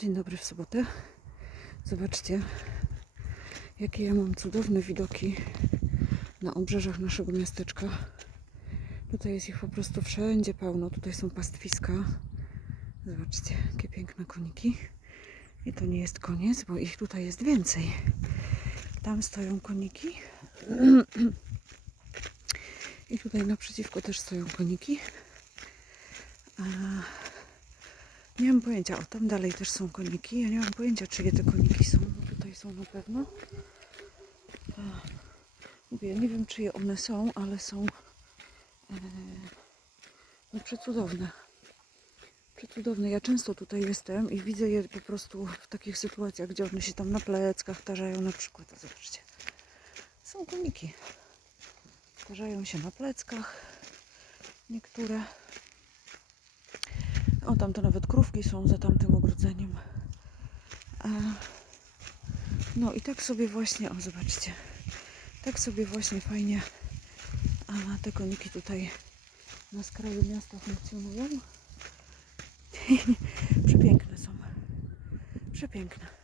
Dzień dobry w sobotę. Zobaczcie, jakie ja mam cudowne widoki na obrzeżach naszego miasteczka. Tutaj jest ich po prostu wszędzie pełno. Tutaj są pastwiska. Zobaczcie, jakie piękne koniki. I to nie jest koniec, bo ich tutaj jest więcej. Tam stoją koniki. I tutaj naprzeciwko też stoją koniki. A nie mam pojęcia, o tam dalej też są koniki. Ja nie mam pojęcia, czyje te koniki są. Tutaj są na pewno. Mówię, nie wiem czyje one są, ale są e, no przecudowne. Przecudowne. Ja często tutaj jestem i widzę je po prostu w takich sytuacjach, gdzie one się tam na pleckach tarzają na przykład. Zobaczcie. Są koniki. Tarzają się na pleckach. Niektóre. O, tam to nawet krówki są za tamtym ogrodzeniem. No i tak sobie właśnie, o zobaczcie, tak sobie właśnie fajnie a te koniki tutaj na skraju miasta funkcjonują. Przepiękne są. Przepiękne.